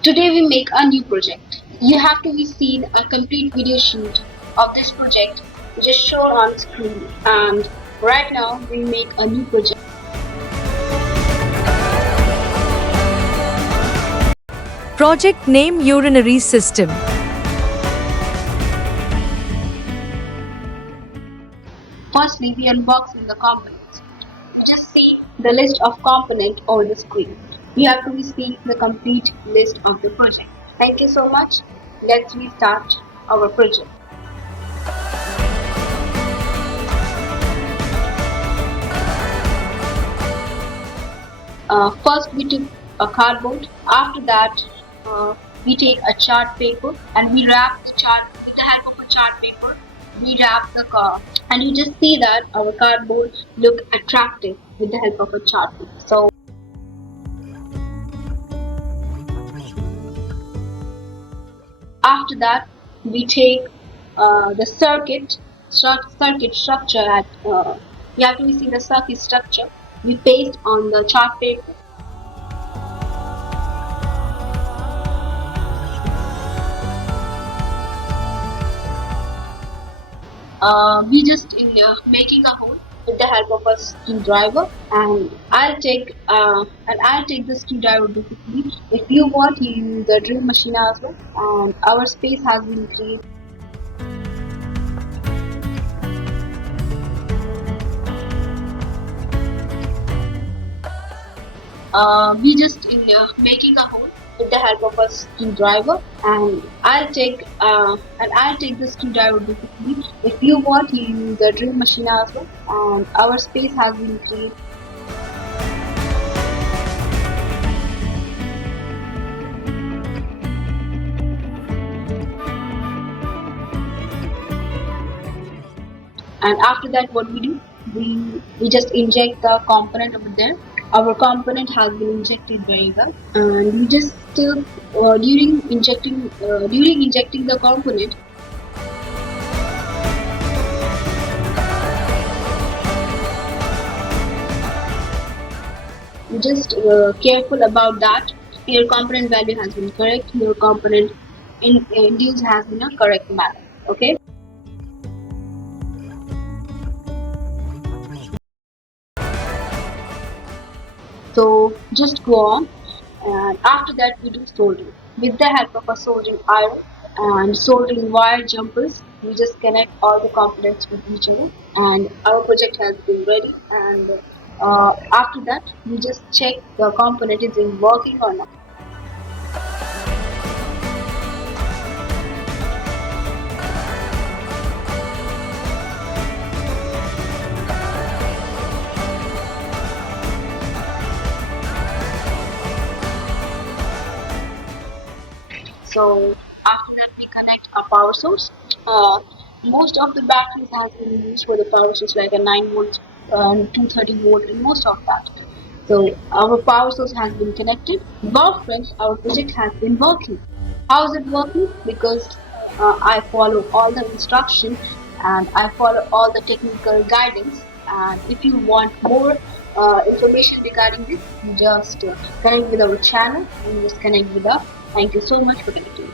Today we make a new project. You have to be seen a complete video shoot of this project just shown on screen, and right now we make a new project. Project name Urinary System. Firstly, we unboxing the components. You just see the list of components over the screen. You have to be seeing the complete list of the project. Thank you so much. Let's restart our project. First we took a cardboard. After that we take a chart paper and we wrap the chart with the help of a chart paper. We wrap the car and you just see that our cardboard look attractive with the help of a chart paper. So after that we take the circuit structure at you have to see the circuit structure. We paste on the chart paper. We just in making a hole with the help of a screwdriver, and I'll take the screwdriver basically. If you want, you use the drill machine as well. And our space has been created. We just in making a hole with the help of a screwdriver, and I'll take the screwdriver basically. If you want, you use the drill machine as well. And our space has been created. And after that, what we do, we just inject the component over there. Our component has been injected very well, and we just during injecting the component, we just careful about that. Your component value has been correct. Your component induced has been a correct manner. Okay. So just go on, and after that we do soldering with the help of a soldering iron and soldering wire jumpers. We just connect all the components with each other, and our project has been ready. And after that we just check the component is in working or not. So after that we connect a power source. Most of the batteries has been used for the power source, like a 9 volt, 230 volt, and most of that. So our power source has been connected. Well, friends, our project has been working. How is it working? Because I follow all the instructions and I follow all the technical guidance. And if you want more information regarding this, you just connect with our channel and just connect with us. Thank you so much for connecting.